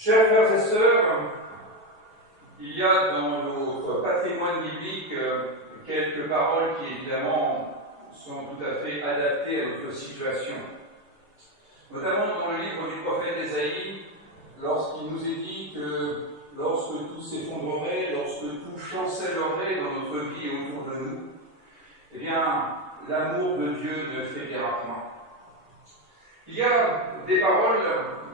Chers frères et sœurs, il y a dans notre patrimoine biblique quelques paroles qui évidemment sont tout à fait adaptées à notre situation. Notamment dans le livre du prophète Ésaïe, lorsqu'il nous est dit que lorsque tout s'effondrerait, lorsque tout chancellerait dans notre vie et autour de nous, eh bien, l'amour de Dieu ne faiblira point. Il y a des paroles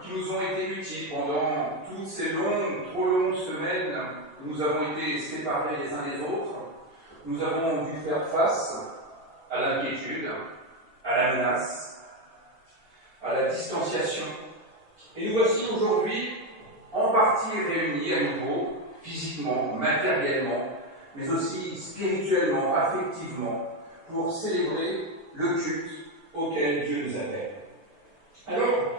qui nous ont été utiles pendant toutes ces trop longues semaines où nous avons été séparés les uns des autres. Nous avons dû faire face à l'inquiétude, à la menace, à la distanciation. Et nous voici aujourd'hui en partie réunis à nouveau, physiquement, matériellement, mais aussi spirituellement, affectivement, pour célébrer le culte auquel Dieu nous appelle. Alors,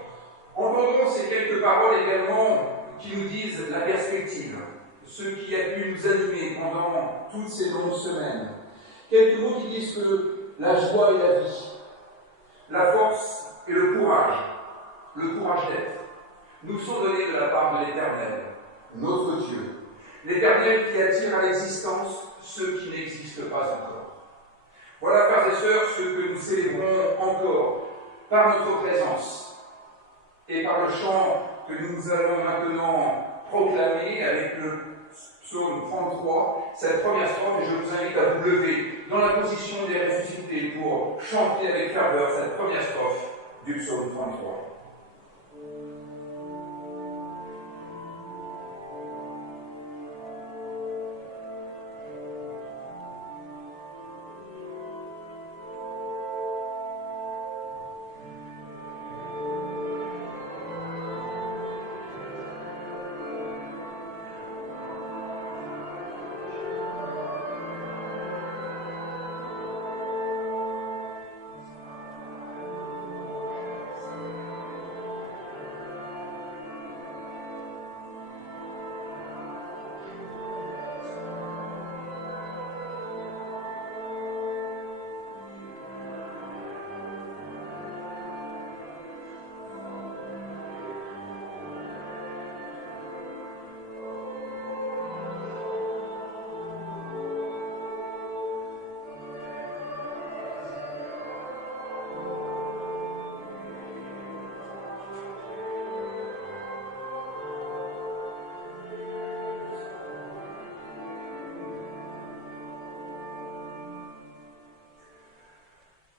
entendons ces quelques paroles également qui nous disent la perspective, ce qui a pu nous animer pendant toutes ces longues semaines. Quelques mots qui disent que la joie et la vie, la force et le courage d'être, nous sont donnés de la part de l'Éternel, notre Dieu. L'Éternel qui attire à l'existence ceux qui n'existent pas encore. Voilà, frères et sœurs, ce que nous célébrons encore par notre présence et par le chant que nous allons maintenant proclamer avec le psaume 33, cette première strophe, et je vous invite à vous lever dans la position des ressuscités pour chanter avec ferveur cette première strophe du psaume 33.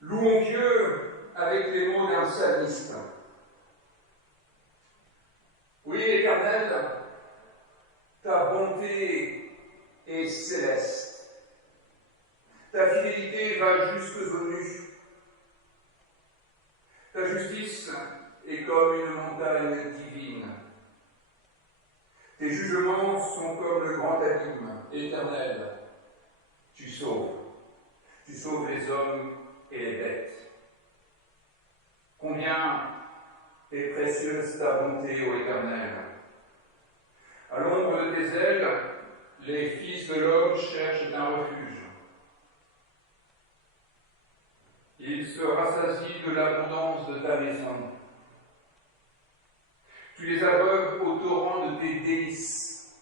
Louons Dieu avec les mots d'un psalmiste. Oui, Éternel, ta bonté est céleste. Ta fidélité va jusqu'aux nues. Ta justice est comme une montagne divine. Tes jugements sont comme le grand abîme. Éternel, tu sauves. Tu sauves les hommes et les bêtes. Combien est précieuse ta bonté, ô Éternel. À l'ombre de tes ailes, les fils de l'homme cherchent un refuge. Ils se rassasient de l'abondance de ta maison. Tu les abeuves au torrent de tes délices,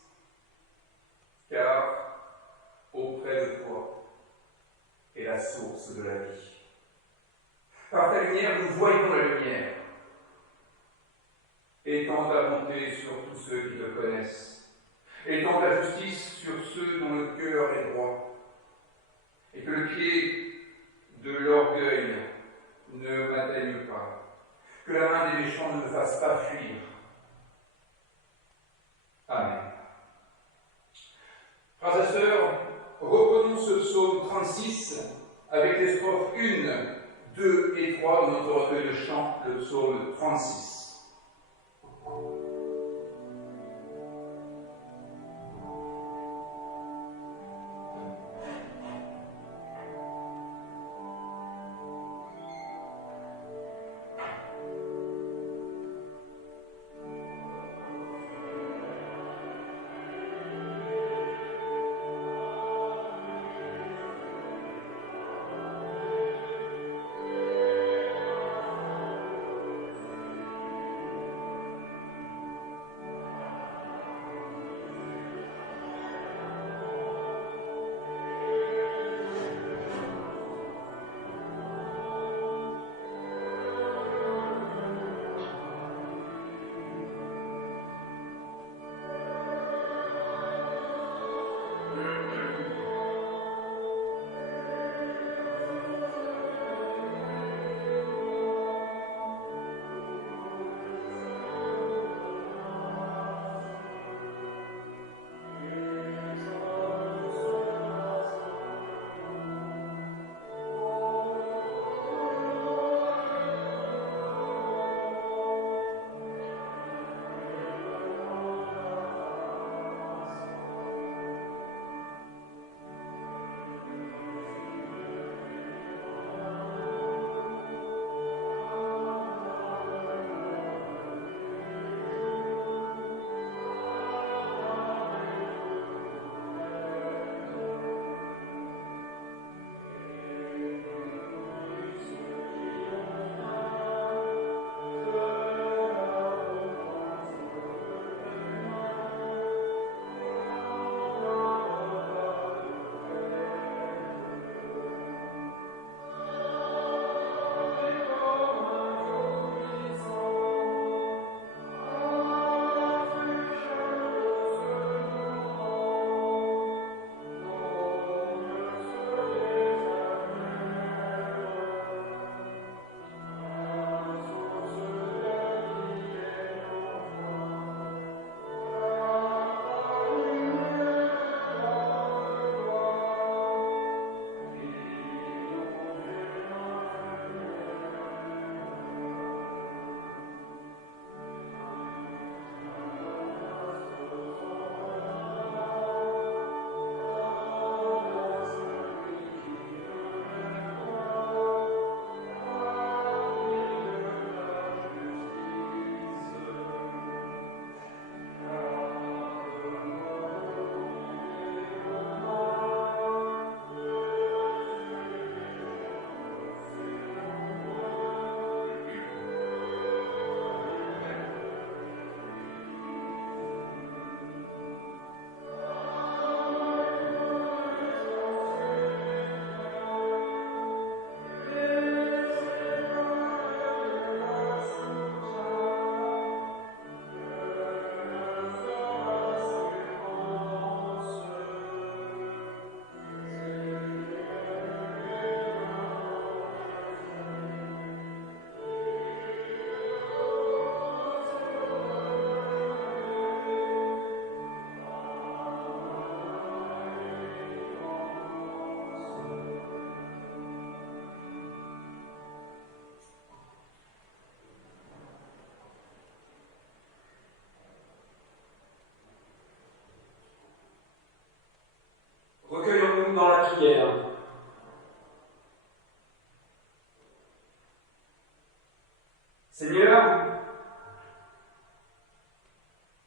car auprès de toi est la source de la vie. Par ta lumière, nous voyons la lumière. Étends ta bonté sur tous ceux qui te connaissent. Étends ta justice sur ceux dont le cœur est droit. Et que le pied de l'orgueil ne m'atteigne pas. Que la main des méchants ne me fasse pas fuir. Amen. Frères et sœurs, reprenons ce psaume 36 avec les strophes 1, 2 et 3 de notre recueil de chants, le psaume 36.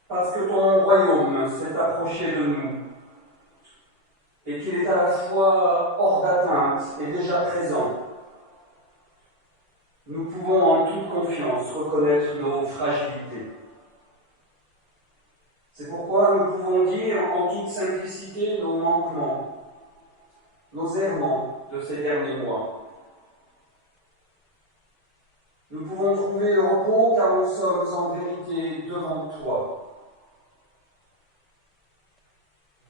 parce que ton royaume s'est approché de nous et qu'il est à la fois hors d'atteinte et déjà présent, nous pouvons en toute confiance reconnaître nos fragilités. C'est pourquoi nous pouvons dire en toute simplicité nos manquements, nos errements de ces derniers mois. Nous pouvons trouver le repos car nous sommes en vérité devant toi.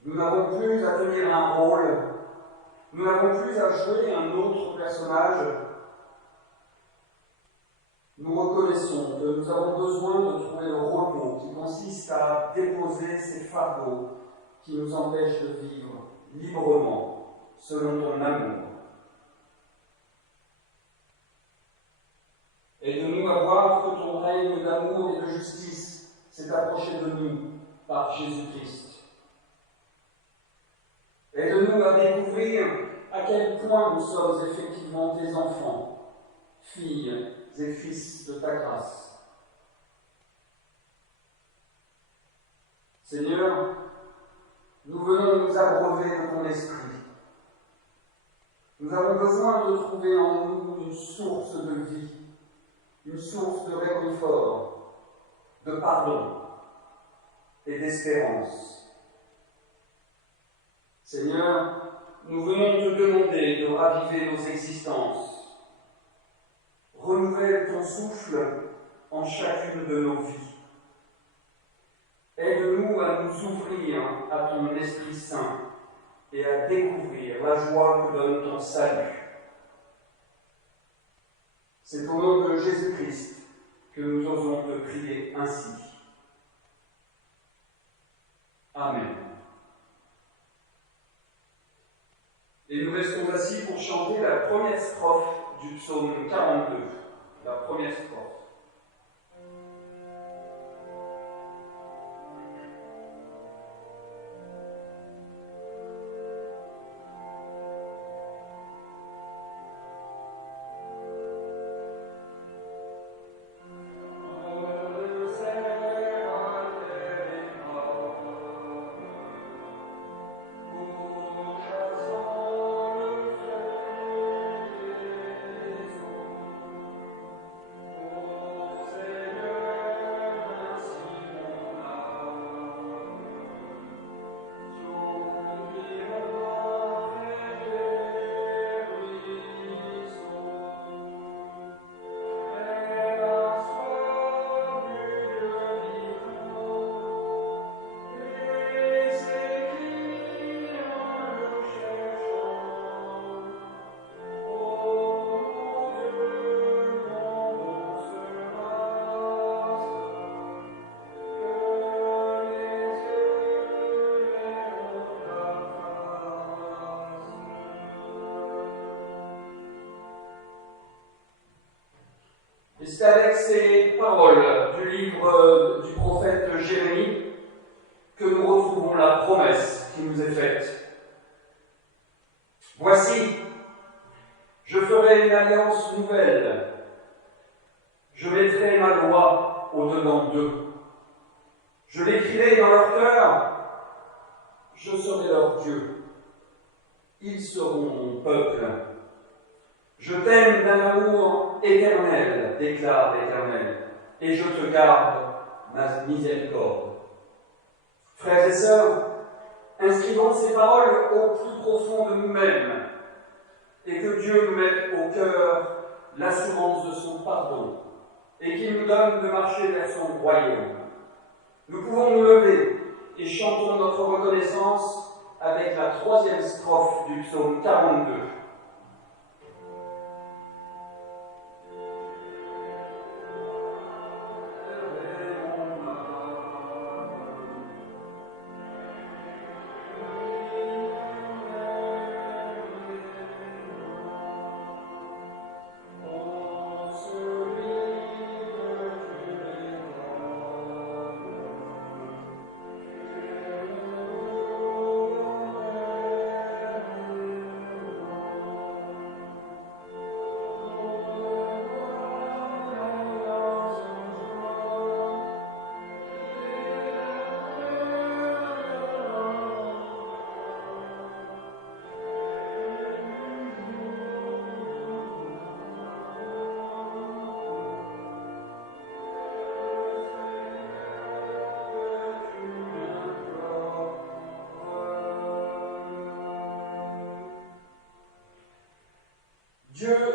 Nous n'avons plus à tenir un rôle, nous n'avons plus à jouer un autre personnage. Nous reconnaissons que nous avons besoin de trouver le repos qui consiste à déposer ces fardeaux qui nous empêchent de vivre librement selon ton amour. Aide-nous à voir que ton règne d'amour et de justice s'est approché de nous par Jésus-Christ. Aide-nous à découvrir à quel point nous sommes effectivement tes enfants, filles et fils de ta grâce. Seigneur, nous venons nous abreuver de ton esprit. Nous avons besoin de trouver en nous une source de vie, une source de réconfort, de pardon et d'espérance. Seigneur, nous venons te demander de raviver nos existences. Renouvelle ton souffle en chacune de nos vies. Aide-nous à nous ouvrir à ton Esprit Saint et à découvrir la joie que donne ton salut. C'est au nom de Jésus-Christ que nous osons te prier ainsi. Amen. Et nous restons assis pour chanter la première strophe du psaume 42. La première strophe. C'est avec ces paroles du livre du prophète Jérémie que nous retrouvons la promesse qui nous est faite. Voici, je ferai une alliance nouvelle. Je mettrai ma loi au-dedans d'eux. Je l'écrirai dans leur cœur. Je serai leur Dieu. Ils seront mon peuple. Je t'aime d'un amour éternel, déclare l'Éternel, et je te garde ma miséricorde. Frères et sœurs, inscrivons ces paroles au plus profond de nous-mêmes, et que Dieu nous mette au cœur l'assurance de son pardon, et qu'il nous donne de marcher vers son royaume. Nous pouvons nous lever et chantons notre reconnaissance avec la troisième strophe du psaume 42.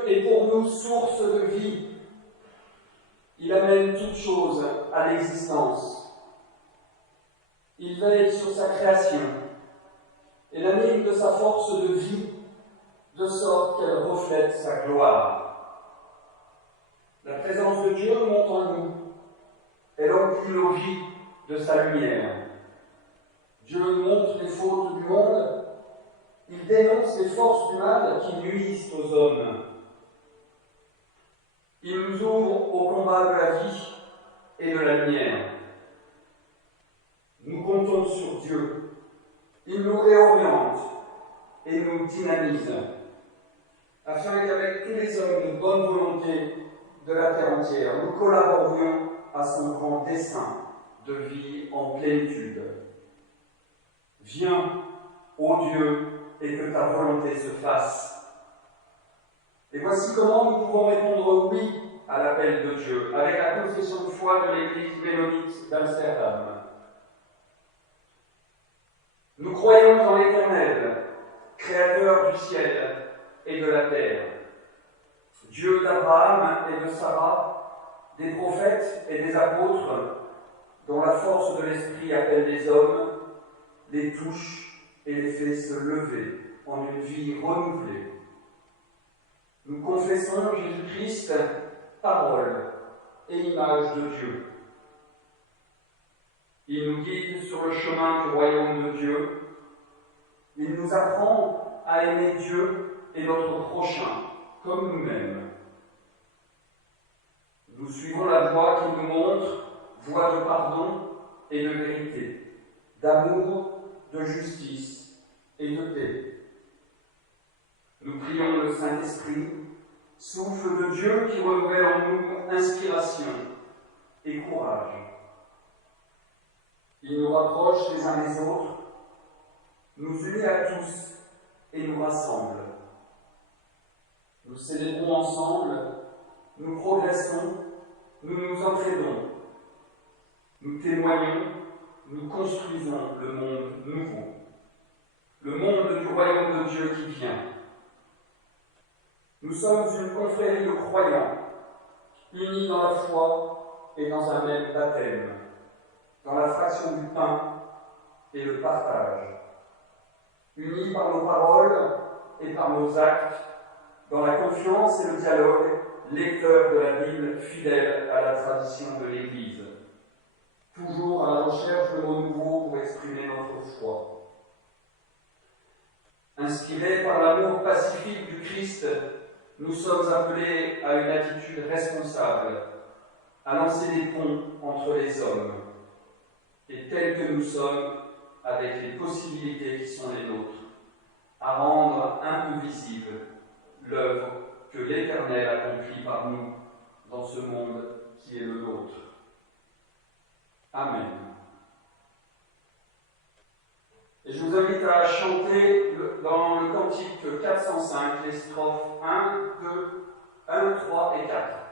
est pour nous source de vie. Il amène toutes choses à l'existence. Il veille sur sa création et l'anime de sa force de vie, de sorte qu'elle reflète sa gloire. La présence de Dieu monte en nous. Elle emplit nos vies de sa lumière. Dieu montre les fautes du monde. Il dénonce les forces du mal qui nuisent aux hommes. Il nous ouvre au combat de la vie et de la lumière. Nous comptons sur Dieu. Il nous réoriente et nous dynamise, afin qu'avec tous les hommes de bonne volonté de la terre entière, nous collaborions à son grand dessein de vie en plénitude. Viens, ô Dieu, et que ta volonté se fasse. Et voici comment nous pouvons répondre oui à l'appel de Dieu, avec la confession de foi de l'Église mennonite d'Amsterdam. Nous croyons en l'Éternel, Créateur du ciel et de la terre, Dieu d'Abraham et de Sarah, des prophètes et des apôtres, dont la force de l'Esprit appelle les hommes, les touche et les fait se lever en une vie renouvelée. Nous confessons Jésus-Christ, parole et image de Dieu. Il nous guide sur le chemin du royaume de Dieu. Il nous apprend à aimer Dieu et notre prochain comme nous-mêmes. Nous suivons la voie qu'il nous montre, voie de pardon et de vérité, d'amour, de justice et de paix. Nous prions le Saint-Esprit, souffle de Dieu qui renouvelle en nous inspiration et courage. Il nous rapproche les uns des autres, nous unit à tous et nous rassemble. Nous célébrons ensemble, nous progressons, nous nous entraînons, nous témoignons, nous construisons le monde nouveau, le monde du royaume de Dieu qui vient. Nous sommes une confrérie de croyants, unis dans la foi et dans un même baptême, dans la fraction du pain et le partage, unis par nos paroles et par nos actes, dans la confiance et le dialogue, lecteurs de la Bible fidèles à la tradition de l'Église, toujours à la recherche de mots nouveaux pour exprimer notre foi. Inspirés par l'amour pacifique du Christ, nous sommes appelés à une attitude responsable, à lancer des ponts entre les hommes, et tels que nous sommes, avec les possibilités qui sont les nôtres, à rendre un peu visible l'œuvre que l'Éternel accomplit par nous dans ce monde qui est le nôtre. Amen. Et je vous invite à chanter dans le cantique 405 les strophes 1, 2, 1, 3 et 4.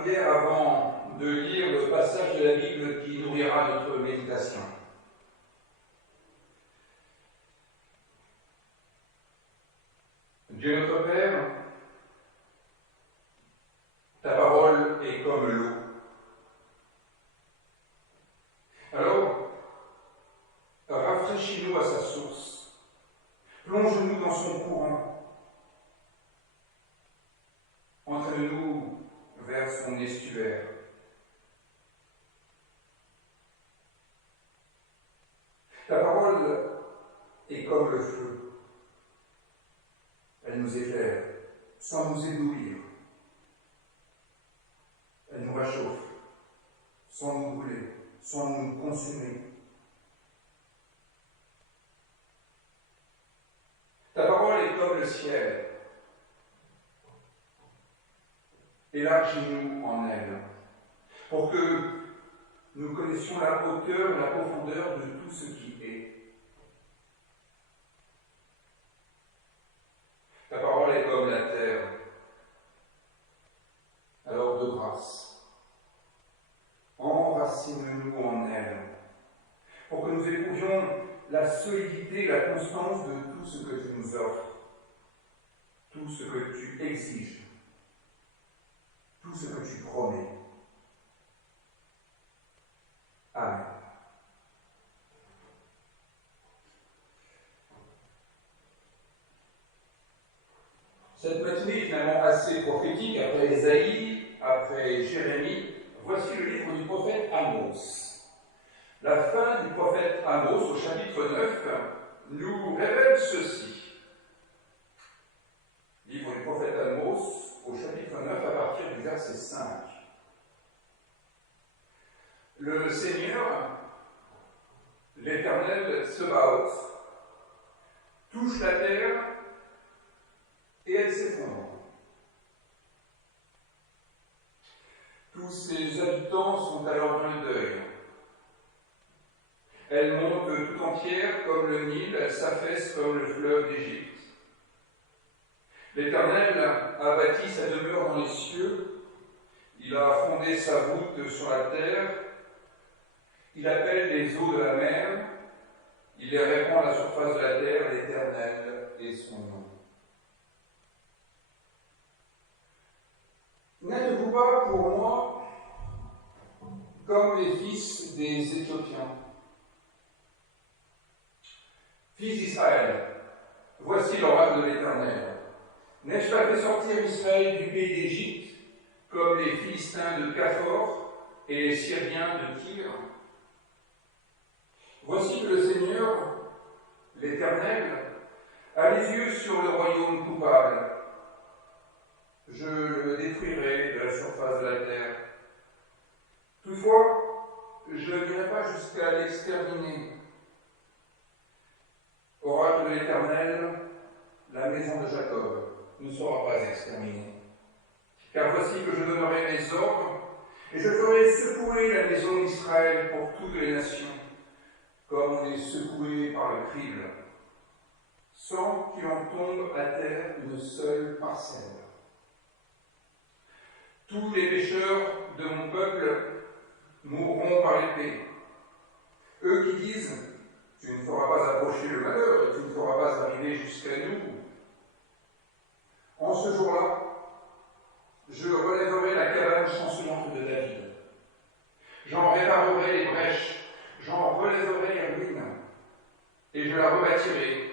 prière avant de lire le passage de la Bible qui nourrira notre méditation. Dieu notre Père, ta parole est comme l'eau. Alors, rafraîchis-nous à sa source, plonge-nous dans son courant, entraîne-nous vers son estuaire. Ta parole est comme le feu. Elle nous éclaire, sans nous éblouir. Elle nous réchauffe, sans nous brûler, sans nous consumer. Ta parole est comme le ciel. Élargis-nous en elle, pour que nous connaissions la hauteur et la profondeur de tout ce qui est. Ta parole est comme la terre. Alors de grâce, enracine-nous en elle, pour que nous éprouvions la solidité et la constance de tout ce que tu nous offres, tout ce que tu exiges, tout ce que tu promets. Amen. Cette matinée est finalement assez prophétique. Après Ésaïe, après Jérémie, voici le livre du prophète Amos. La fin du prophète Amos, au chapitre 9, nous révèle ceci. Livre du prophète Amos, au chapitre 9, à partir du verset 5. Le Seigneur, l'Éternel Tsebaoth, touche la terre et elle s'effondre. Tous ses habitants sont alors dans le deuil. Elle monte tout entière comme le Nil, elle s'affaisse comme le fleuve d'Égypte. L'Éternel a bâti sa demeure dans les cieux, il a fondé sa voûte sur la terre, il appelle les eaux de la mer, il les répand à la surface de la terre, l'Éternel est son nom. N'êtes-vous pas pour moi comme les fils des Éthiopiens? Fils d'Israël, voici l'oracle de l'Éternel. N'ai-je pas fait sortir Israël du pays d'Égypte, comme les Philistins de Caphor et les Syriens de Tyr? Voici que le Seigneur, l'Éternel, a les yeux sur le royaume coupable. Je le détruirai de la surface de la terre. Toutefois, je n'irai pas jusqu'à l'exterminer. Oracle de l'Éternel, la maison de Jacob ne sera pas exterminée. Car voici que je donnerai mes ordres, et je ferai secouer la maison d'Israël pour toutes les nations, comme on est secoué par le crible, sans qu'il en tombe à terre une seule parcelle. Tous les pécheurs de mon peuple mourront par l'épée. Eux qui disent « Tu ne feras pas approcher le malheur et tu ne feras pas arriver jusqu'à nous ». En ce jour-là, je relèverai la cabane chancelante de David. J'en réparerai les brèches, j'en relèverai les ruines, et je la rebâtirai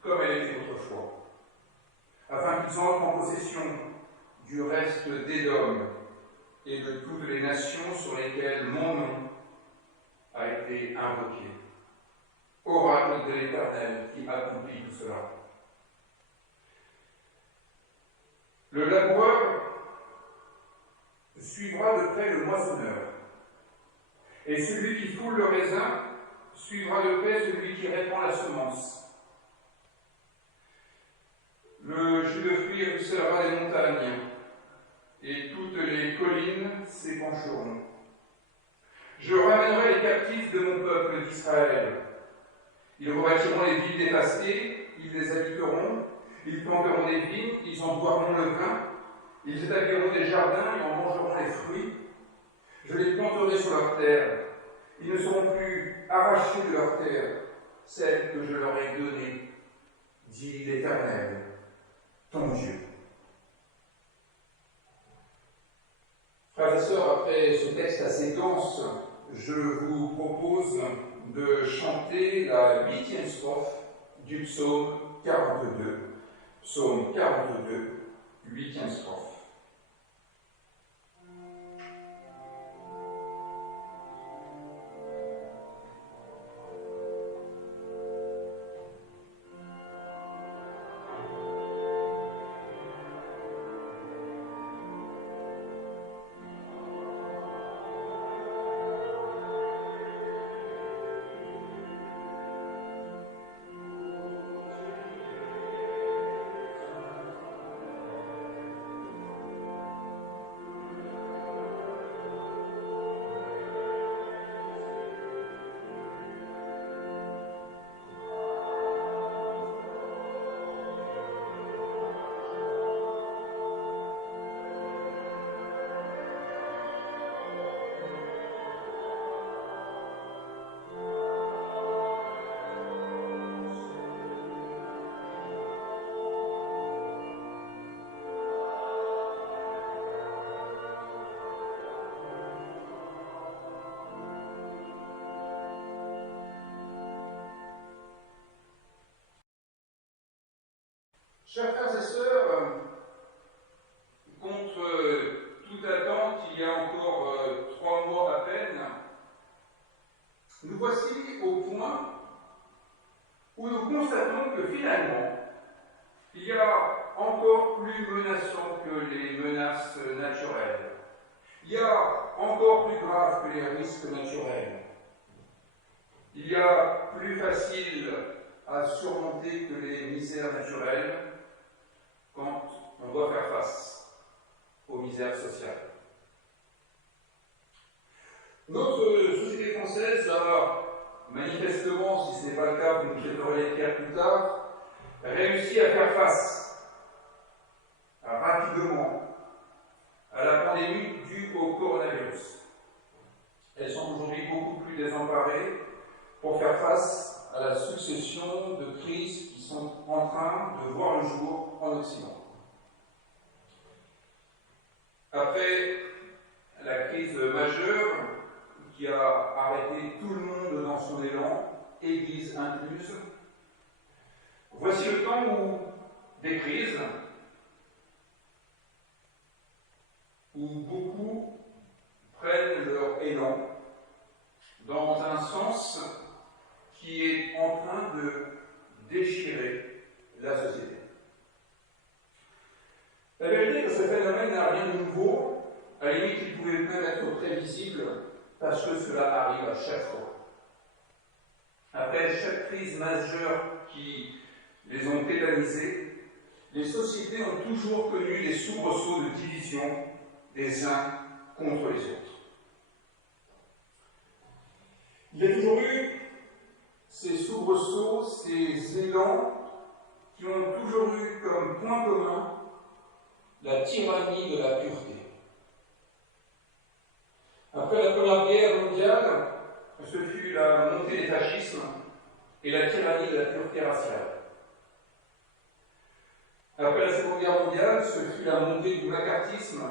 comme elle était autrefois, afin qu'ils entrent en possession du reste d'Édom et de toutes les nations sur lesquelles mon nom a été invoqué. Oracle de l'Éternel qui accomplit tout cela. Le laboureur suivra de près le moissonneur, et celui qui foule le raisin suivra de près celui qui répand la semence. Le jus de fruits ruissellera des montagnes, et toutes les collines s'épancheront. Je ramènerai les captifs de mon peuple d'Israël. Ils rebâtiront les villes dévastées, ils les habiteront, ils planteront des vignes, ils en boiront le vin, ils établiront des jardins et en mangeront les Je les planterai sur leur terre. Ils ne seront plus arrachés de leur terre, celle que je leur ai donnée, dit l'Éternel, ton Dieu. Frères et sœurs, après ce texte assez dense, je vous propose de chanter la 8e strophe du psaume 42. Psaume 42, 8e strophe. Chers frères et sœurs, contre toute attente, il y a encore 3 mois à peine, nous voici au point où nous constatons que finalement, il y a encore plus menaçant que les menaces naturelles. Il y a encore plus grave que les risques naturels. Il y a plus facile à surmonter que les misères naturelles quand on doit faire face aux misères sociales. Notre société française a manifestement, si ce n'est pas le cas, vous nous jetterez les pierres plus tard, réussi à faire face rapidement à la pandémie due au coronavirus. Elles sont aujourd'hui beaucoup plus désemparées pour faire face à la succession de crises qui sont en train de voir le jour en Occident. Après la crise majeure qui a arrêté tout le monde dans son élan, Église incluse, voici le temps où des crises, où beaucoup prennent leur élan dans un sens qui est en train de déchirer la société. La vérité est que ce phénomène n'a rien de nouveau, à la limite il pouvait même être prévisible, parce que cela arrive à chaque fois. Après chaque crise majeure qui les ont tétanisés, les sociétés ont toujours connu des soubresauts de division des uns contre les autres. Il y a toujours eu ces soubresauts, ces élans qui ont toujours eu comme point commun la tyrannie de la pureté. Après la Première Guerre mondiale, ce fut la montée des fascismes et la tyrannie de la pureté raciale. Après la Seconde Guerre mondiale, ce fut la montée du macartisme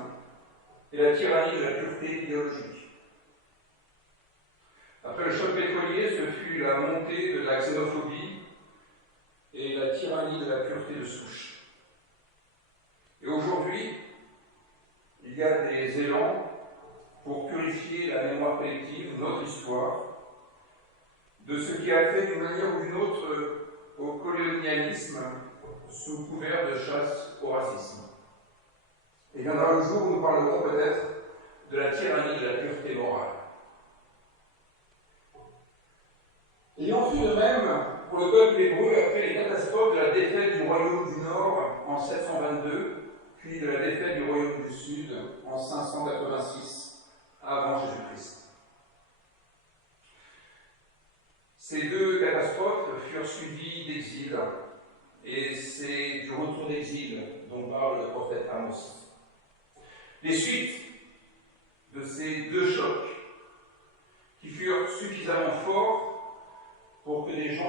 et la tyrannie de la pureté idéologique. Après le choc pétrolier, ce fut la montée de la xénophobie et la tyrannie de la pureté de souche. Et aujourd'hui, il y a des élans pour purifier la mémoire collective, notre histoire, de ce qui a fait d'une manière ou d'une autre au colonialisme sous couvert de chasse au racisme. Et viendra le jour où nous parlerons peut-être de la tyrannie de la pureté morale. Il en fut de même pour le peuple hébreu après les catastrophes de la défaite du royaume du Nord en 722, puis de la défaite du royaume du Sud en 586 avant Jésus-Christ. Ces deux catastrophes furent suivies d'exil, et c'est du retour d'exil dont parle le prophète Amos. Les suites de ces deux chocs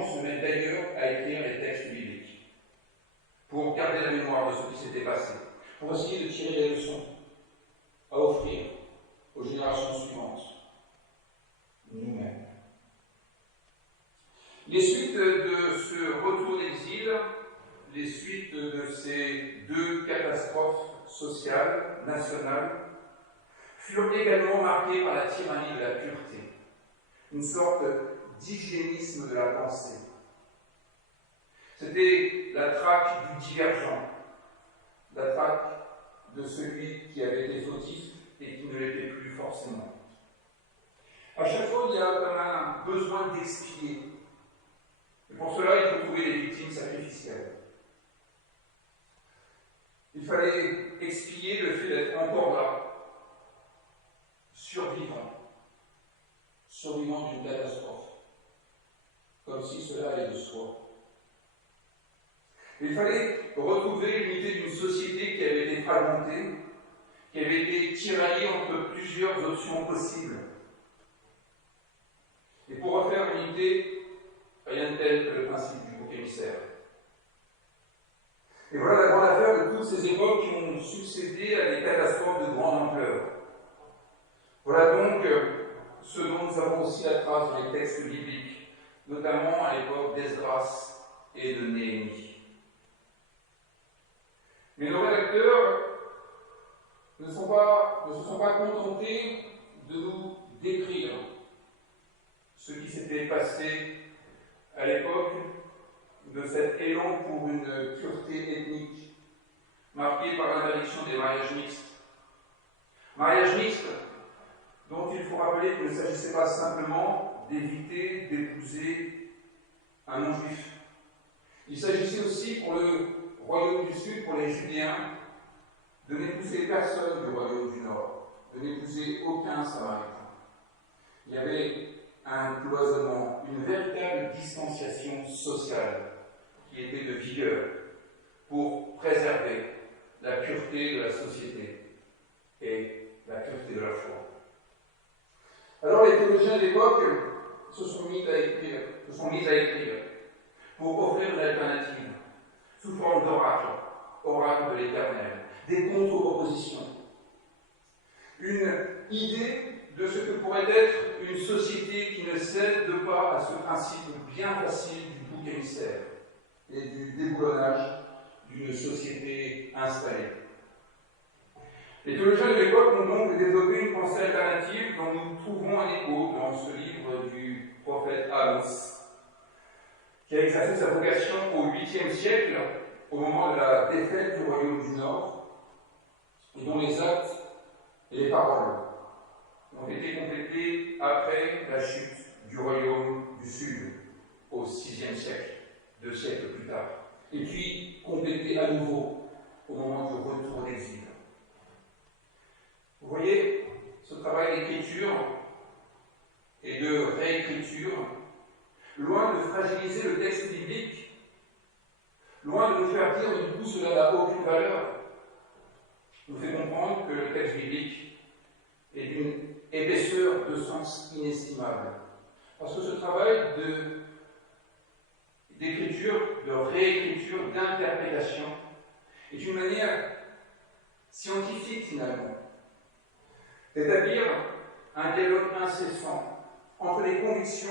se mettent d'ailleurs à écrire les textes bibliques, pour garder la mémoire de ce qui s'était passé, pour essayer de tirer des leçons à offrir aux générations suivantes, nous-mêmes. Les suites de ce retour d'exil, les suites de ces deux catastrophes sociales, nationales, furent également marquées par la tyrannie de la pureté, une sorte d'hygiénisme de la pensée. C'était la traque du divergent, la traque de celui qui avait été fautif et qui ne l'était plus forcément. À chaque fois, il y a comme un besoin d'expier. Et pour cela, il faut trouver les victimes sacrificielles. Il fallait expier le fait d'être encore là, survivant d'une catastrophe, comme si cela allait de soi. Il fallait retrouver l'unité d'une société qui avait été fragmentée, qui avait été tiraillée entre plusieurs options possibles. Et pour refaire l'unité, rien de tel que le principe du bouc émissaire. Et voilà la grande affaire de toutes ces époques qui ont succédé à des catastrophes de grande ampleur. Voilà donc ce dont nous avons aussi la trace dans les textes bibliques, notamment à l'époque d'Esdras et de Néhémie. Mais nos rédacteurs ne se sont pas contentés de nous décrire ce qui s'était passé à l'époque de cet élan pour une pureté ethnique, marquée par l'interdiction des mariages mixtes. Mariages mixtes dont il faut rappeler qu'il ne s'agissait pas simplement d'éviter d'épouser un non-juif. Il s'agissait aussi pour le royaume du Sud, pour les Judéens, de n'épouser personne du royaume du Nord, de n'épouser aucun Samaritain. Il y avait un cloisonnement, une véritable distanciation sociale qui était de vigueur pour préserver la pureté de la société et la pureté de la foi. Alors les théologiens de l'époque se sont mis à écrire pour offrir une alternative sous forme oracle de l'Éternel, des contre-propositions, une idée de ce que pourrait être une société qui ne cède pas à ce principe bien facile du bouc émissaire et du déboulonnage d'une société installée. Les théologiens de l'époque ont donc développé une pensée alternative dont nous trouvons un écho dans ce livre du prophète Amos, qui a exercé sa vocation au 8e siècle, au moment de la défaite du royaume du Nord, et dont les actes et les paroles ont été complétés après la chute du royaume du Sud, au 6e siècle, 2 siècles plus tard, et puis complétés à nouveau au moment du retour d'exil. Vous voyez, ce travail d'écriture et de réécriture, loin de fragiliser le texte biblique, loin de nous faire dire que du coup cela n'a aucune valeur, nous fait comprendre que le texte biblique est d'une épaisseur de sens inestimable. Parce que ce travail d'écriture, de réécriture, d'interprétation est une manière scientifique finalement d'établir un dialogue incessant entre les convictions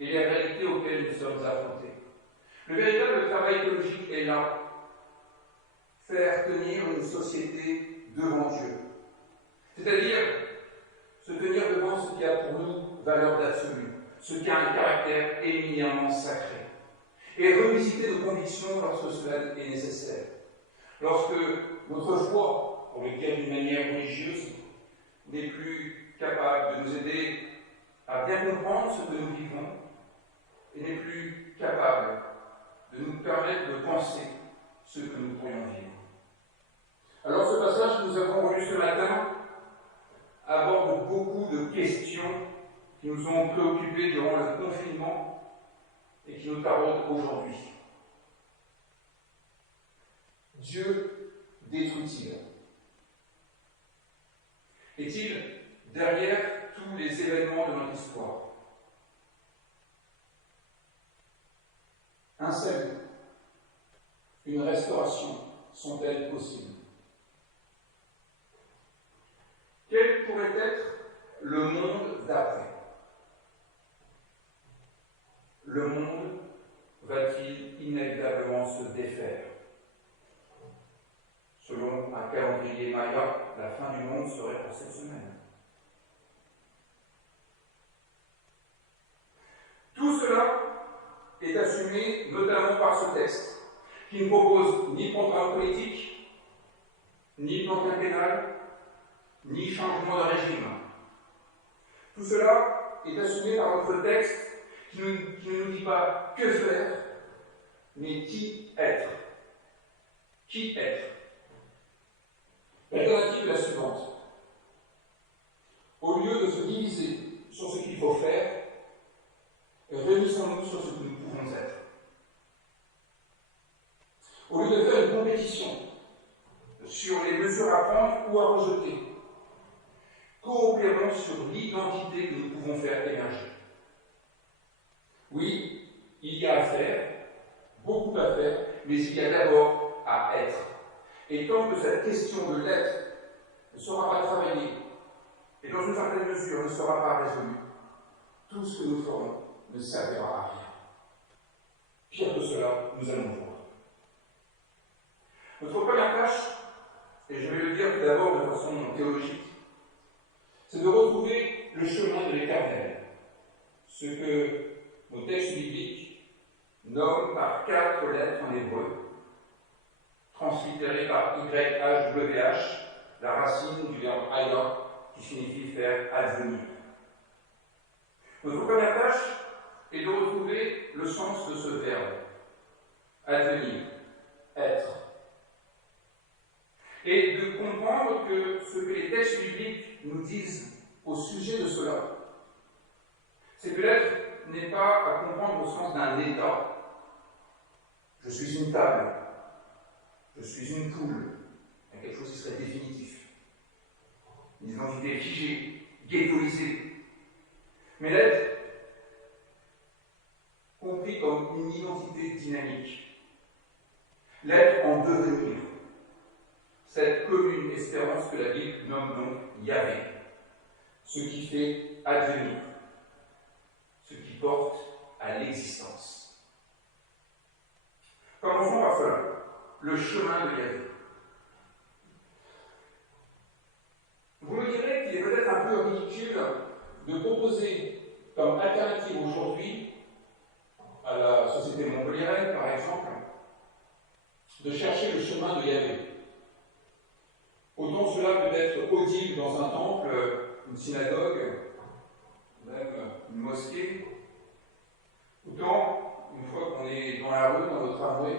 et les réalités auxquelles nous sommes affrontés. Le véritable travail théologique est là, faire tenir une société devant Dieu. C'est-à-dire se tenir devant ce qui a pour nous valeur d'absolu, ce qui a un caractère éminemment sacré, et revisiter nos convictions lorsque cela est nécessaire. Lorsque notre foi, pour le dire d'une manière religieuse, n'est plus capable de nous aider à bien comprendre ce que nous vivons, et n'est plus capable de nous permettre de penser ce que nous pourrions vivre. Alors ce passage que nous avons relu ce matin aborde beaucoup de questions qui nous ont préoccupés durant le confinement et qui nous taraudent aujourd'hui. Dieu détruit-il? Est-il derrière tous les événements de notre histoire? un salut, une restauration sont-elles possibles? Quel pourrait être le monde d'après? Le monde va-t-il inévitablement se défaire? Selon un calendrier maya, la fin du monde serait pour cette semaine. Tout cela est assumé notamment par ce texte, qui ne propose ni programme politique, ni plan quinquennal, ni changement de régime. Tout cela est assumé par notre texte qui ne nous dit pas que faire, mais qui être. Qui être. L'alternative est la suivante. Au lieu de se diviser sur ce qu'il faut faire, réunissons-nous sur ce que nous pouvons être. Au lieu de faire une compétition sur les mesures à prendre ou à rejeter, coopérons sur l'identité que nous pouvons faire émerger. Oui, il y a à faire, beaucoup à faire, mais il y a d'abord à être. Et tant que cette question de l'être ne sera pas travaillée, et dans une certaine mesure ne sera pas résolue, tout ce que nous ferons ne servira à rien. Pire que cela, nous allons voir. Notre première tâche, et je vais le dire tout d'abord de façon théologique, c'est de retrouver le chemin de l'Éternel, ce que nos textes bibliques nomment par 4 lettres en hébreu, translittérées par YHWH, la racine du verbe aya, qui signifie faire advenir. Notre première tâche est de retrouver le sens de ce verbe, advenir, être, et de comprendre que ce que les textes bibliques nous disent au sujet de cela, c'est que l'être n'est pas à comprendre au sens d'un état. Je suis une table, je suis une poule, il y a quelque chose qui serait définitif. Une identité figée, ghettoisée. Mais l'être, compris comme une identité dynamique. L'être en devenir. Cette commune espérance que la Bible nomme donc Yahvé. Ce qui fait advenir. Ce qui porte à l'existence. Commençons par cela. Le chemin de Yahvé. Vous me direz qu'il est peut-être un peu ridicule de proposer comme alternative aujourd'hui à la société montpelliéraine, par exemple, de chercher le chemin de Yahvé. Autant cela peut être audible dans un temple, une synagogue, même une mosquée, autant, une fois qu'on est dans la rue, dans le tramway,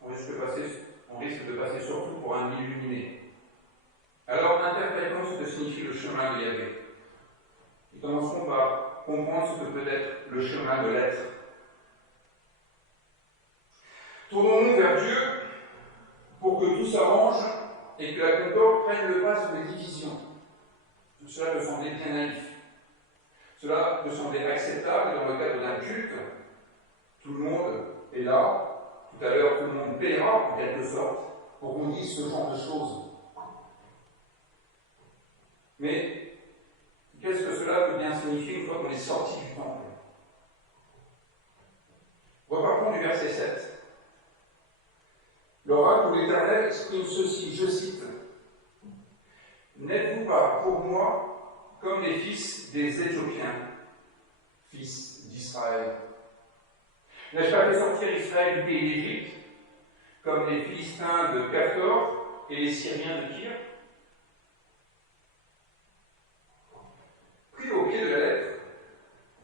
on risque de passer surtout pour un illuminé. Alors, interprétons ce que signifie le chemin de Yahvé. Et commençons par comprendre ce que peut être le chemin de l'être. Tournons-nous vers Dieu pour que tout s'arrange et que la concorde prenne le pas sur les divisions. Cela peut sembler bien naïf. Cela peut sembler acceptable dans le cadre d'un culte. Tout le monde est là. Tout à l'heure, tout le monde paiera, en quelque sorte, pour qu'on dise ce genre de choses. Mais qu'est-ce que cela peut bien signifier une fois qu'on est sorti du temple? Repartons du verset 7. L'oracle de l'Éternel exprime ceci, je cite: « N'êtes-vous pas pour moi comme les fils des Éthiopiens, fils d'Israël? N'ai-je pas fait sortir Israël du pays d'Égypte, comme les Philistins de Caphtor et les Syriens de Tyr ?» Pris au pied de la lettre,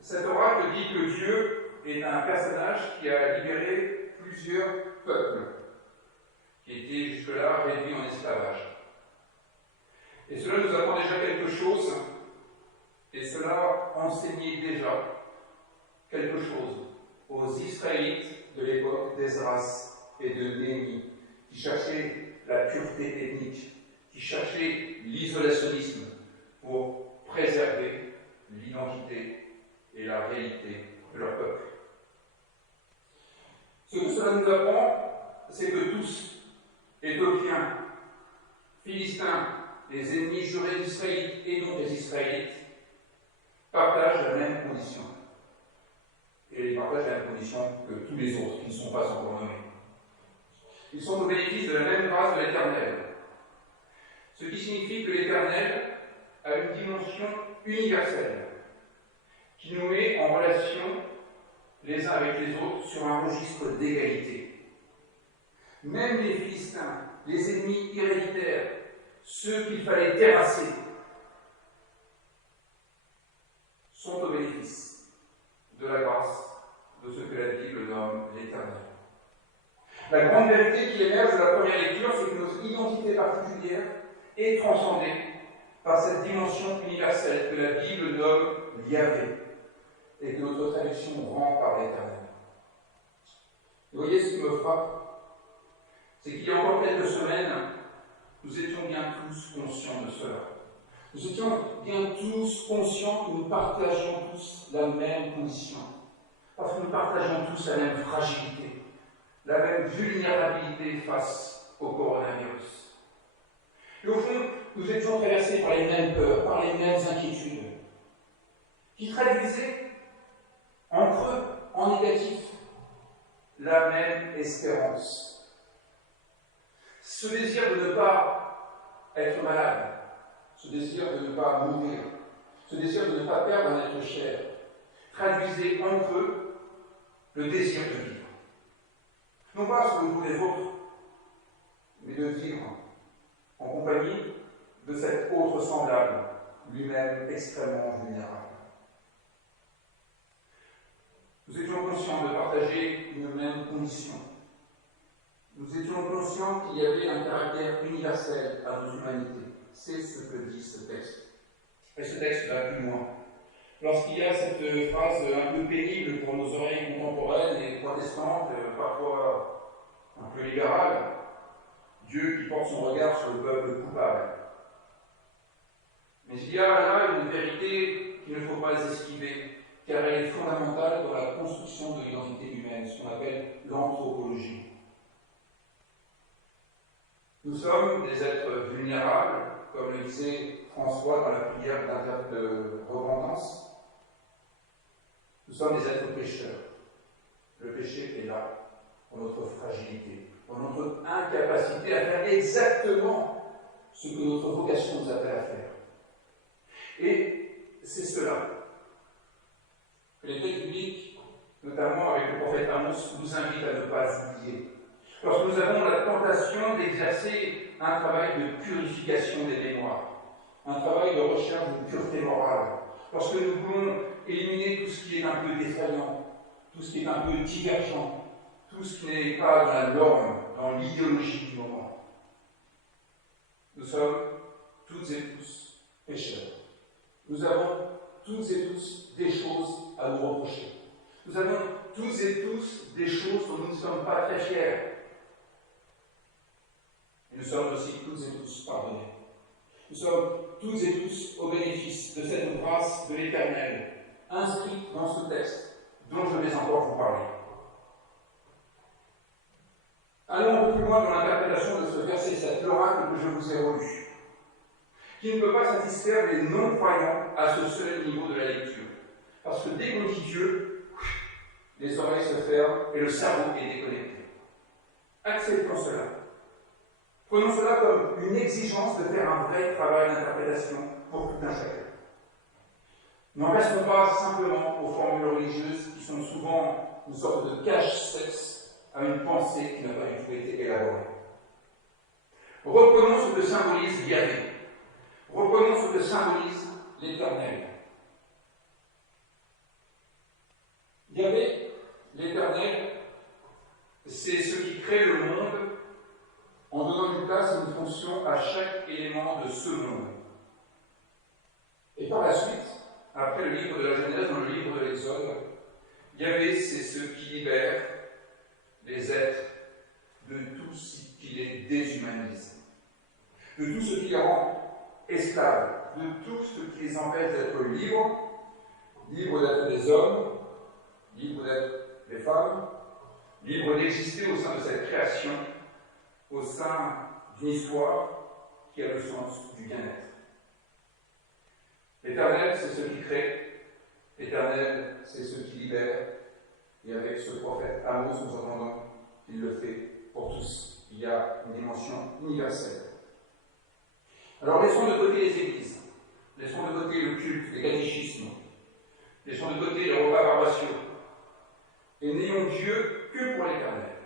cet oracle dit que Dieu est un personnage qui a libéré plusieurs peuples qui étaient jusque-là réduits en esclavage. Et cela nous apprend déjà quelque chose, et cela enseignait déjà quelque chose aux Israélites de l'époque d'Esdras et de Néhémie, qui cherchaient la pureté ethnique, qui cherchaient l'isolationnisme pour préserver l'identité et la réalité de leur peuple. Israélites et non des Israélites, partagent la même condition. Et ils partagent la même condition que tous les autres qui ne sont pas encore nommés. Ils sont au bénéfice de la même grâce de l'Éternel. Ce qui signifie que l'Éternel a une dimension universelle qui nous met en relation les uns avec les autres sur un registre d'égalité. Même les Philistins, les ennemis héréditaires, ceux qu'il fallait terrasser, sont au bénéfice de la grâce de ce que la Bible nomme l'Éternel. La grande vérité qui émerge de la première lecture, c'est que notre identité particulière est transcendée par cette dimension universelle que la Bible nomme Yahvé et que notre traduction rend par l'Éternel. Vous voyez ce qui me frappe, c'est qu'il y a encore quelques semaines, nous étions bien tous conscients de cela. Nous étions bien tous conscients que nous partageons tous la même condition, parce que nous partageons tous la même fragilité, la même vulnérabilité face au coronavirus. Et au fond, nous étions traversés par les mêmes peurs, par les mêmes inquiétudes, qui traduisaient en creux, en négatif, la même espérance. Ce désir de ne pas être malade, ce désir de ne pas mourir, ce désir de ne pas perdre un être cher, traduisait en creux le désir de vivre. Non pas sur le dos des autres, mais de vivre en compagnie de cet autre semblable, lui-même extrêmement vulnérable. Nous étions conscients de partager une même condition. Nous étions conscients qu'il y avait un caractère universel à notre humanité. C'est ce que dit ce texte. Et ce texte va plus loin. Lorsqu'il y a cette phrase un peu pénible pour nos oreilles contemporaines et protestantes, parfois un peu libérales, Dieu qui porte son regard sur le peuple coupable. Mais il y a là une vérité qu'il ne faut pas esquiver, car elle est fondamentale dans la construction de l'identité humaine, ce qu'on appelle l'anthropologie. Nous sommes des êtres vulnérables, comme le disait François dans la prière de repentance. Nous sommes des êtres pécheurs. Le péché est là, pour notre fragilité, pour notre incapacité à faire exactement ce que notre vocation nous appelle à faire. Et c'est cela que les textes bibliques, notamment avec le prophète Amos, nous invitent à ne pas oublier. Lorsque nous avons la tentation d'exercer un travail de purification des mémoires, un travail de recherche de pureté morale, lorsque nous voulons éliminer tout ce qui est un peu défaillant, tout ce qui est un peu divergent, tout ce qui n'est pas dans la norme, dans l'idéologie du moment. Nous sommes toutes et tous pécheurs. Nous avons toutes et tous des choses à nous reprocher. Nous avons toutes et tous des choses dont nous ne sommes pas très fiers. Et nous sommes aussi toutes et tous pardonnés. Nous sommes toutes et tous au bénéfice de cette grâce de l'Éternel, inscrite dans ce texte dont je vais encore vous parler. Allons un peu plus loin dans l'interprétation de ce verset, cet oracle que je vous ai relu, qui ne peut pas satisfaire les non-croyants à ce seul niveau de la lecture. Parce que dès qu'on dit Dieu, les oreilles se ferment et le cerveau est déconnecté. Acceptons cela. Prenons cela comme une exigence de faire un vrai travail d'interprétation pour tout un chacun. N'en restons pas simplement aux formules religieuses qui sont souvent une sorte de cache-sexe à une pensée qui n'a pas du tout été élaborée. Reprenons ce que symbolise Yahvé. Reprenons ce que symbolise l'Éternel. Yahvé, l'Éternel, c'est ce qui crée le monde en donnant une place et une fonction à chaque élément de ce monde. Et par la suite, après le livre de la Genèse, dans le livre de l'Exode, Yahvé, c'est ce qui libère les êtres de tout ce qui les déshumanise, de tout ce qui les rend esclaves, de tout ce qui les empêche d'être libres, libres d'être des hommes, libres d'être des femmes, libres d'exister au sein de cette création, au sein d'une histoire qui a le sens du bien-être. l'Éternel, c'est ce qui libère. Et avec ce prophète Amos, nous entendons qu'il le fait pour tous. Il y a une dimension universelle. Alors laissons de côté les églises, laissons de côté le culte, les catéchismes, laissons de côté les repas paroissiaux, et n'ayons Dieu que pour l'Éternel.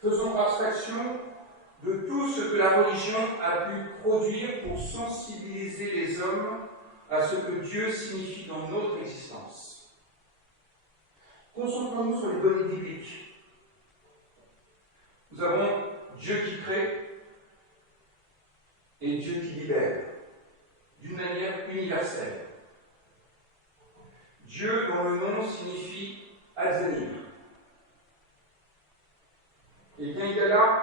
Faisons abstraction de tout ce que la religion a pu produire pour sensibiliser les hommes à ce que Dieu signifie dans notre existence. Concentrons-nous sur les données bibliques. Nous avons Dieu qui crée et Dieu qui libère, d'une manière universelle. Dieu dont le nom signifie advenir. Et bien il y a là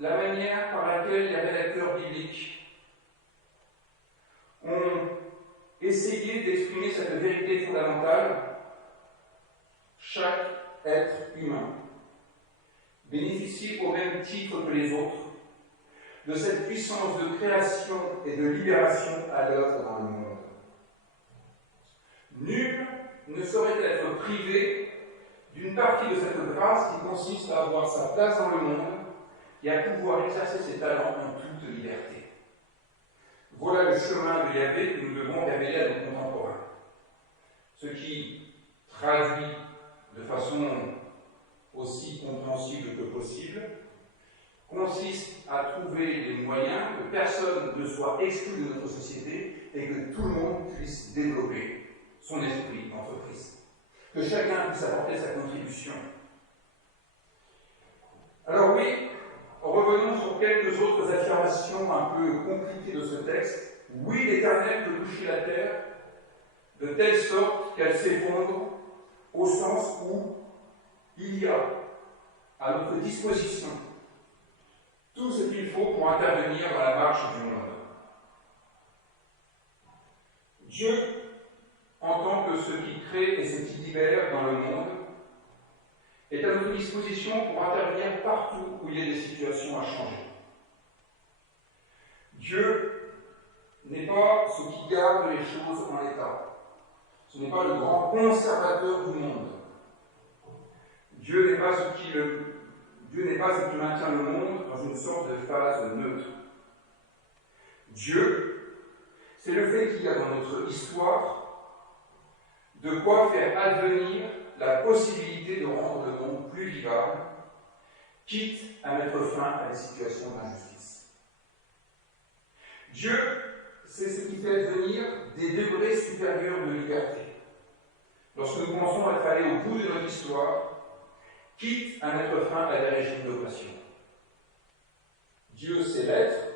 la manière par laquelle les rédacteurs bibliques ont essayé d'exprimer cette vérité fondamentale. Chaque être humain bénéficie au même titre que les autres de cette puissance de création et de libération à l'œuvre dans le monde. Nul ne saurait être privé d'une partie de cette grâce qui consiste à avoir sa place dans le monde et à pouvoir exercer ses talents en toute liberté. Voilà le chemin de Yahvé que nous devons révéler à nos contemporains. Ce qui traduit de façon aussi compréhensible que possible consiste à trouver les moyens que personne ne soit exclu de notre société et que tout le monde puisse développer son esprit d'entreprise. Que chacun puisse apporter sa contribution. Alors oui, revenons sur quelques autres affirmations un peu compliquées de ce texte. Oui, l'Éternel peut toucher la terre de telle sorte qu'elle s'effondre au sens où il y a à notre disposition tout ce qu'il faut pour intervenir dans la marche du monde. Dieu, en tant que ce qui crée et ce qui libère dans le monde, est à notre disposition pour intervenir partout où il y a des situations à changer. Dieu n'est pas ce qui garde les choses en l'état. Ce n'est pas le grand conservateur du monde. Dieu n'est pas ce qui maintient le monde dans une sorte de phase neutre. Dieu, c'est le fait qu'il y a dans notre histoire de quoi faire advenir la possibilité de rendre le monde plus vivable, quitte à mettre fin à des situations d'injustice. Dieu, c'est ce qui fait advenir des degrés supérieurs de liberté. Lorsque nous pensons être allés au bout de notre histoire, quitte à mettre fin à des régimes d'oppression. Dieu, c'est l'être,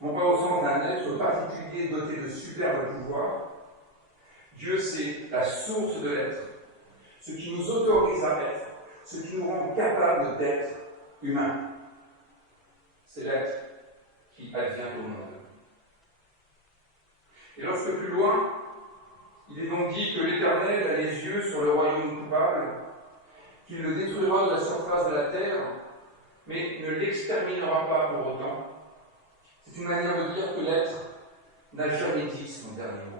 non pas au sens d'un être particulier doté de superbes pouvoirs. Dieu, c'est la source de l'être, ce qui nous autorise à être, ce qui nous rend capables d'être humains. C'est l'être qui advient au monde. Et lorsque plus loin, il est donc dit que l'Éternel a les yeux sur le royaume coupable, qu'il le détruira de la surface de la terre, mais ne l'exterminera pas pour autant. C'est une manière de dire que l'être n'a jamais dit son dernier mot.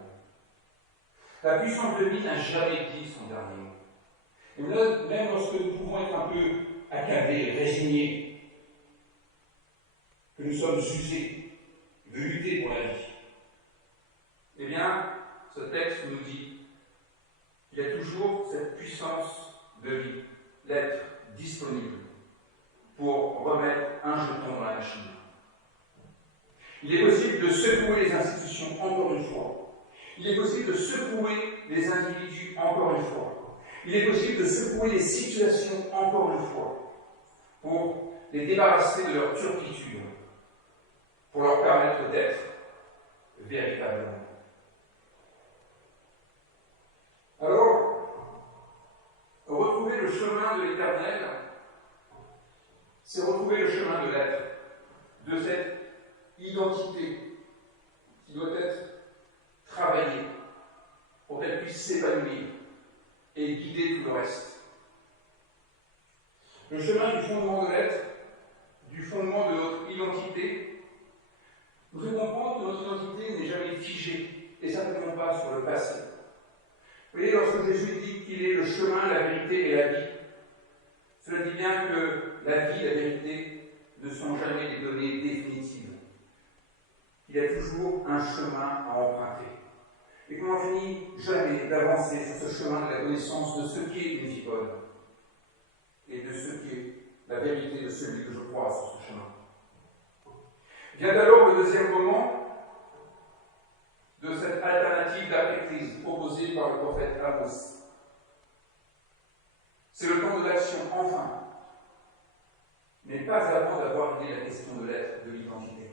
La puissance de vie n'a jamais dit son dernier mot. Et là, même lorsque nous pouvons être un peu accablés, résignés, que nous sommes usés de lutter pour la vie, eh bien, ce texte nous dit qu'il y a toujours cette puissance de vie, d'être disponible pour remettre un jeton dans la machine. Il est possible de secouer les institutions encore une fois. Il est possible de secouer les individus encore une fois. Il est possible de secouer les situations encore une fois pour les débarrasser de leur turpitude, pour leur permettre d'être véritablement. Alors, retrouver le chemin de l'Éternel, c'est retrouver le chemin de l'être, de cette identité qui doit être travaillée pour qu'elle puisse s'épanouir et guider tout le reste. Le chemin du fondement de l'être, du fondement de notre identité, nous devons comprendre que notre identité n'est jamais figée, et ça simplement pas sur le passé. Vous voyez, lorsque Jésus dit qu'il est le chemin, la vérité et la vie, cela dit bien que la vie et la vérité ne sont jamais des données définitives. Il y a toujours un chemin à emprunter. Et qu'on n'en finit jamais d'avancer sur ce chemin de la connaissance de ce qu'est une vie bonne et de ce qu'est la vérité de celui que je crois sur ce chemin. Vient alors le deuxième moment de cette alternative d'après-crise proposée par le prophète Amos. C'est le temps de l'action, enfin, mais pas avant d'avoir réglé la question de l'être, de l'identité.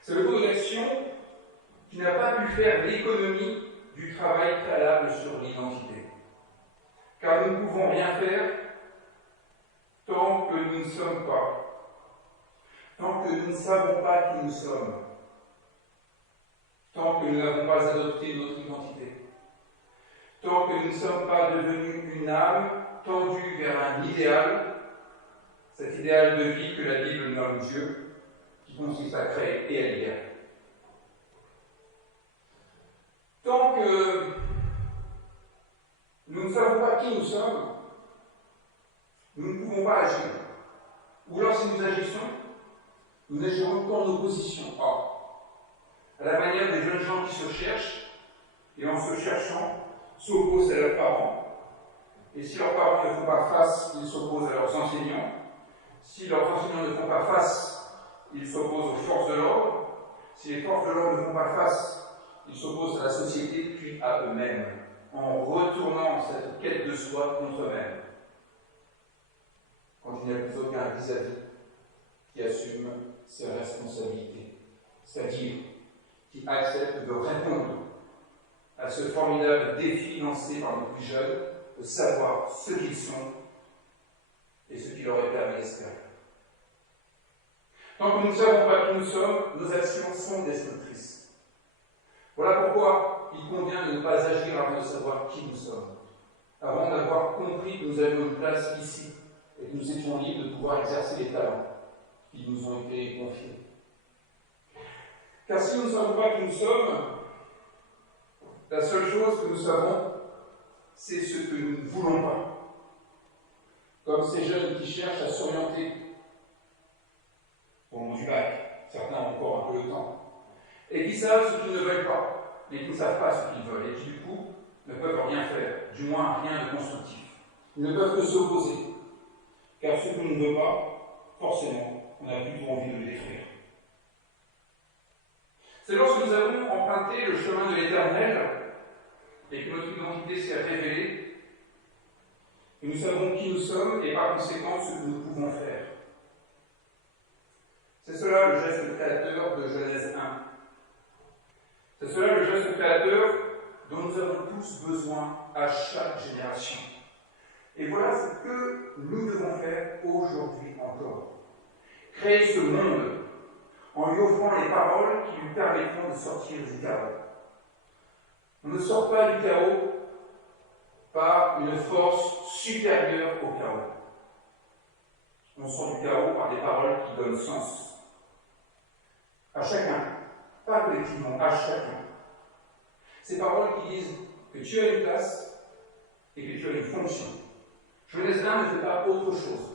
C'est le temps de l'action qui n'a pas pu faire l'économie du travail préalable sur l'identité. Car nous ne pouvons rien faire tant que nous ne sommes pas, tant que nous ne savons pas qui nous sommes, tant que nous n'avons pas adopté notre identité, tant que nous ne sommes pas devenus une âme tendue vers un idéal, cet idéal de vie que la Bible nomme Dieu, qui consiste à créer et à libérer. Tant que nous ne savons pas qui nous sommes, nous ne pouvons pas agir. Ou lorsque nous agissons qu'en opposition à la manière des jeunes gens qui se cherchent, et en se cherchant, s'opposent à leurs parents. Et si leurs parents ne font pas face, ils s'opposent à leurs enseignants. Si leurs enseignants ne font pas face, ils s'opposent aux forces de l'ordre. Si les forces de l'ordre ne font pas face, ils s'opposent à la société puis à eux-mêmes, en retournant cette quête de soi contre eux-mêmes. Quand il n'y a plus aucun vis-à-vis qui assume ses responsabilités, c'est-à-dire qui accepte de répondre à ce formidable défi lancé par nos plus jeunes, de savoir ce qu'ils sont et ce qui leur est permis d'espérer. Tant que nous ne savons pas qui nous sommes, nos actions sont destructrices. Voilà pourquoi il convient de ne pas agir avant de savoir qui nous sommes, avant d'avoir compris que nous avions une place ici et que nous étions libres de pouvoir exercer les talents qui nous ont été confiés. Car si nous ne savons pas qui nous sommes, la seule chose que nous savons, c'est ce que nous ne voulons pas. Comme ces jeunes qui cherchent à s'orienter au moment du bac, certains ont encore un peu le temps, et qui savent ce qu'ils ne veulent pas, mais qui ne savent pas ce qu'ils veulent, et qui du coup ne peuvent rien faire, du moins rien de constructif. Ils ne peuvent que s'opposer, car ce qu'on ne veut pas, forcément, on a plutôt envie de le détruire. C'est lorsque nous avons emprunté le chemin de l'Éternel et que notre identité s'est révélée, que nous savons qui nous sommes et par conséquent ce que nous pouvons faire. C'est cela le geste créateur de Genèse 1. C'est cela le geste créateur dont nous avons tous besoin à chaque génération. Et voilà ce que nous devons faire aujourd'hui encore. Créer ce monde en lui offrant les paroles qui lui permettront de sortir du chaos. On ne sort pas du chaos par une force supérieure au chaos. On sort du chaos par des paroles qui donnent sens. À chacun, pas collectivement, à chacun. Ces paroles qui disent que tu as une place et que tu as une fonction. Genèse 1 ne fait pas autre chose.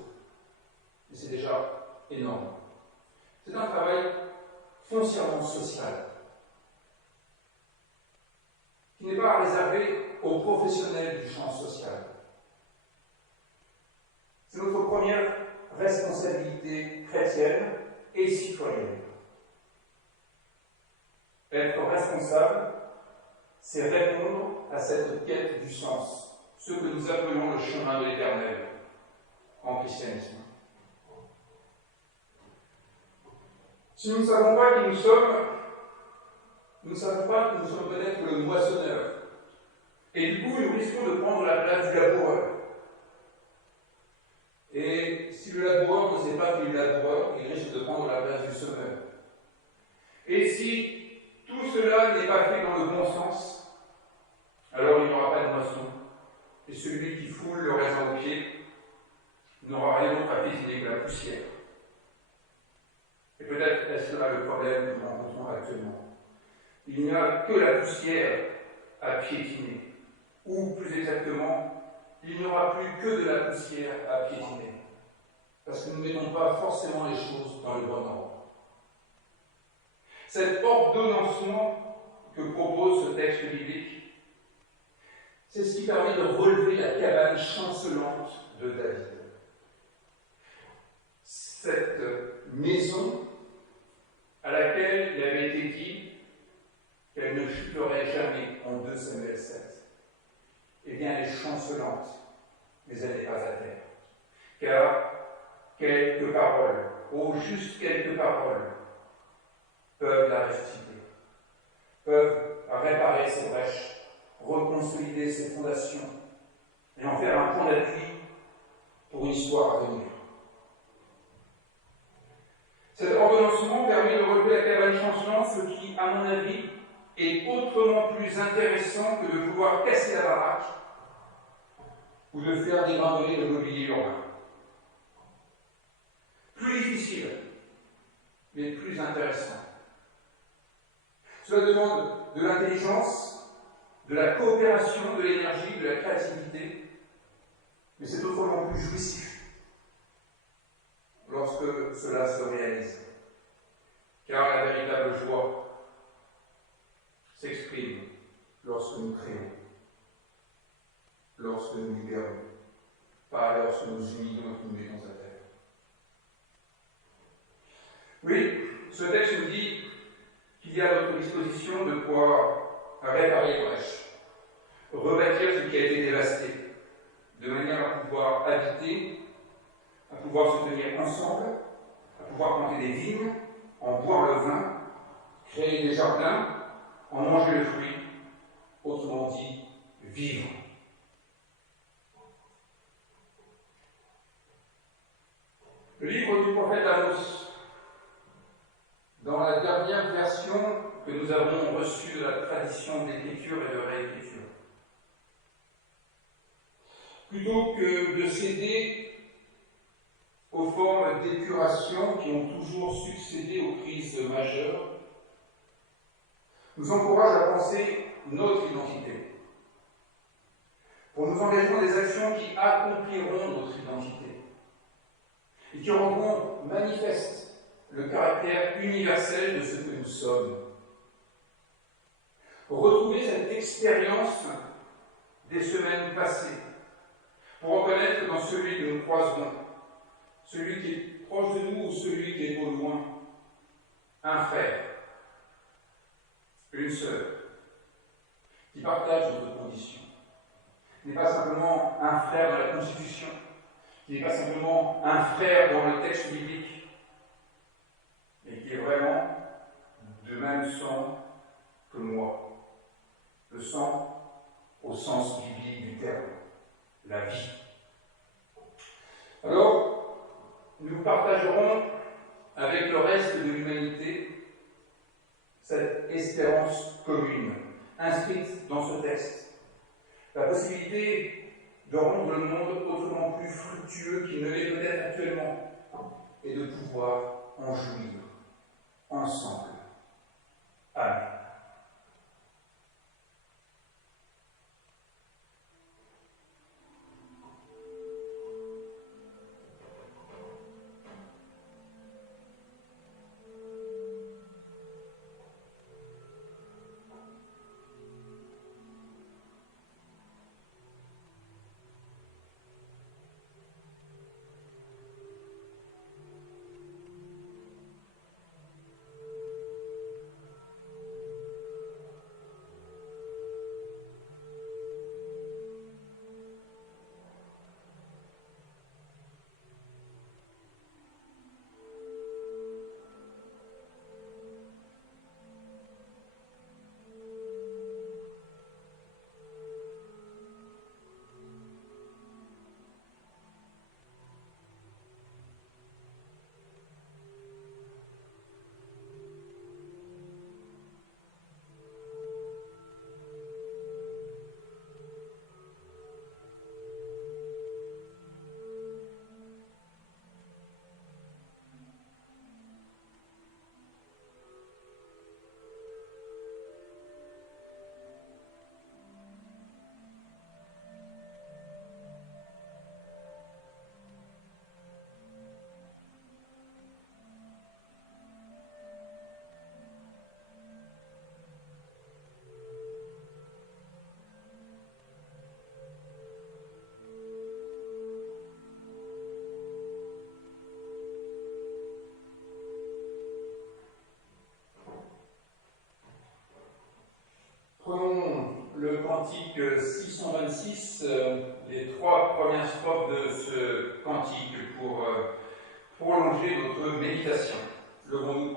Mais c'est déjà énorme. C'est un travail foncièrement social, qui n'est pas réservé aux professionnels du champ social. C'est notre première responsabilité chrétienne et citoyenne. Être responsable, c'est répondre à cette quête du sens, ce que nous appelons le chemin de l'Éternel en christianisme. Si nous ne savons pas qui nous sommes, nous ne savons pas que nous sommes peut-être le moissonneur. Et du coup, nous risquons de prendre la place du laboureur. Et si le laboureur ne sait pas qu'il est laboureur, il risque de prendre la place du semeur. Et si tout cela n'est pas fait dans le bon sens, alors il n'y aura pas de moisson. Et celui qui foule le raisin au pied n'aura rien d'autre à décider que la poussière. Et peut-être est-ce là le problème que nous rencontrons actuellement. il n'y a que la poussière à piétiner. Ou, plus exactement, il n'y aura plus que de la poussière à piétiner. Parce que nous ne mettons pas forcément les choses dans le bon ordre. Cet ordonnancement que propose ce texte biblique, c'est ce qui permet de relever la cabane chancelante de David. Cette maison à laquelle il avait été dit qu'elle ne chuterait jamais en 2 Samuel 7. Eh bien, elle est chancelante, mais elle n'est pas à terre. Car quelques paroles, oh juste quelques paroles, peuvent la restituer, peuvent réparer ses brèches, reconsolider ses fondations et en faire un point d'appui pour une histoire à venir. Cet ordonnancement permet de relever la cabane chancelante, ce qui, à mon avis, est autrement plus intéressant que de vouloir casser la baraque ou de faire dégringoler le mobilier urbain. Plus difficile, mais plus intéressant. Cela demande de l'intelligence, de la coopération, de l'énergie, de la créativité, mais c'est autrement plus jouissif lorsque cela se réalise. Car la véritable joie s'exprime lorsque nous créons, lorsque nous libérons, pas lorsque nous humilions et que nous mettons à terre. Oui, ce texte nous dit qu'il y a à notre disposition de quoi réparer les brèches, rebâtir ce qui a été dévasté, de manière à pouvoir habiter, à pouvoir se tenir ensemble, à pouvoir planter des vignes, en boire le vin, créer des jardins, en manger le fruit, autrement dit, vivre. Le livre du prophète Amos, dans la dernière version que nous avons reçue de la tradition d'écriture et de réécriture, plutôt que de céder aux formes d'épuration qui ont toujours succédé aux crises majeures, nous encourage à penser notre identité, pour nous engager dans des actions qui accompliront notre identité et qui rendront manifeste le caractère universel de ce que nous sommes. Pour retrouver cette expérience des semaines passées, pour reconnaître dans celui que nous croiserons, celui qui est proche de nous ou celui qui est au loin, un frère, une sœur, qui partage notre condition, qui n'est pas simplement un frère dans la Constitution, qui n'est pas simplement un frère dans le texte biblique, mais qui est vraiment de même sang que moi. Le sang au sens biblique du terme, la vie. Alors, nous partagerons avec le reste de l'humanité cette espérance commune, inscrite dans ce texte. La possibilité de rendre le monde autrement plus fructueux qu'il ne l'est peut-être actuellement, et de pouvoir en jouir ensemble. Amen. cantique 626, les 3 premières strophes de ce cantique pour prolonger notre méditation. Levons-nous